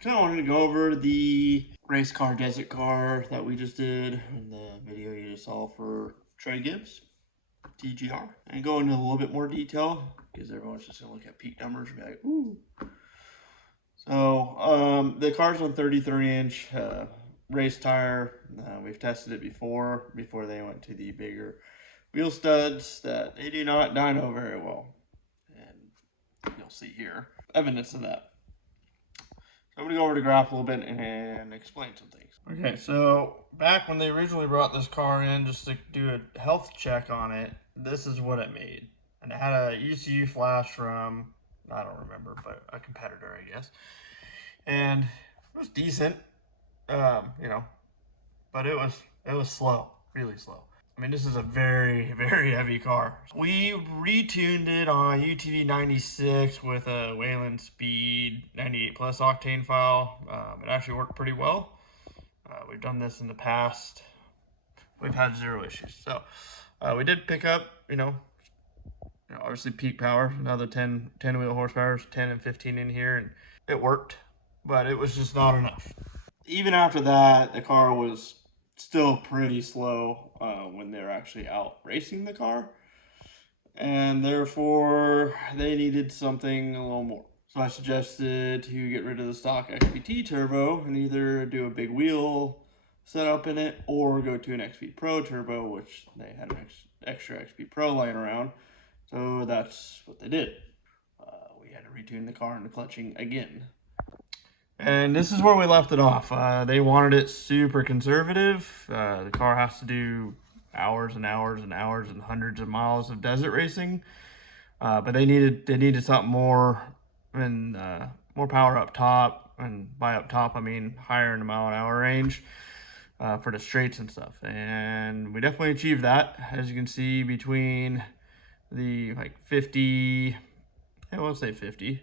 Kind of wanted to go over the race car, desert car that we just did in the video you just saw for Trey Gibbs, TGR, and go into a little bit more detail because everyone's just gonna look at peak numbers and be like, ooh. So the car's on 33-inch race tire. We've tested it before they went to the bigger wheel studs that they do not dyno very well, and you'll see here evidence of that. So I'm gonna go over to Graph a little bit and explain some things. Okay, so back when they originally brought this car in just to do a health check on it, this is what it made. And it had a ECU flash from, I don't remember, but a competitor, I guess. And it was decent, you know, but it was slow, really slow. I mean, this is a very, very heavy car. We retuned it on UTV 96 with a Wayland Speed 98 plus octane file. It actually worked pretty well. We've done this in the past. We've had zero issues. So we did pick up, you know, obviously peak power, another 10 wheel horsepower, 10 and 15 in here, and it worked, but it was just not enough. Even after that, the car was still pretty slow when they're actually out racing the car, and therefore they needed something a little more. So I suggested to get rid of the stock XPT turbo and either do a big wheel setup in it or go to an XP Pro turbo, which they had an extra XP Pro laying around. So that's what they did. We had to retune the car into clutching again. And this is where we left it off. They wanted it super conservative. The car has to do hours and hours and hours and hundreds of miles of desert racing. But they needed something more and more power up top. And by up top, I mean higher in the mile-an-hour range for the straights and stuff. And we definitely achieved that. As you can see, between the like 50, I won't say 50,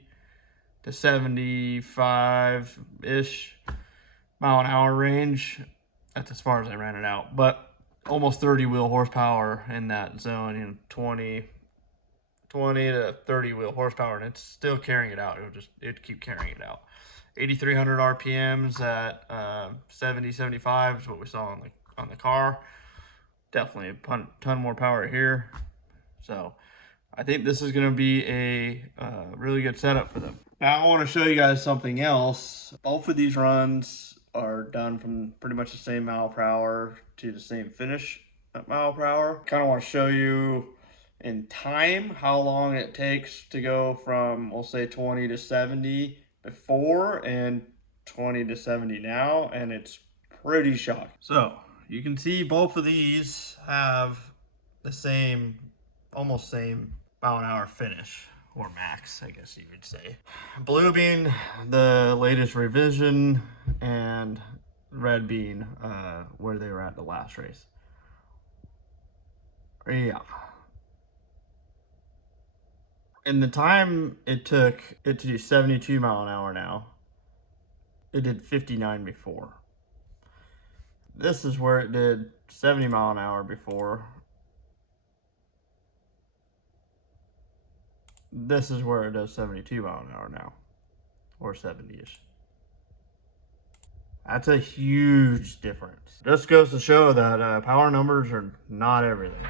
to 75-ish mile-an-hour range. That's as far as I ran it out, but almost 30 wheel horsepower in that zone, you know, 20 to 30 wheel horsepower, and it's still carrying it out. It'd keep carrying it out. 8,300 RPMs at 70, 75 is what we saw on the car. Definitely a ton more power here. So I think this is going to be a really good setup for them. Now I want to show you guys something else. Both of these runs are done from pretty much the same mile per hour to the same finish at mile per hour. Kind of want to show you in time how long it takes to go from, we'll say 20 to 70 before and 20 to 70 now, and it's pretty shocking. So you can see both of these have the same, almost same mile-an-hour finish, or max, I guess you would say. Blue being the latest revision, and red being where they were at the last race. Yeah. In the time it took it to do 72 mile an hour now, it did 59 before. This is where it did 70 mile an hour before. This is where it does 72 mile an hour now, or 70-ish. That's a huge difference. Just goes to show that power numbers are not everything.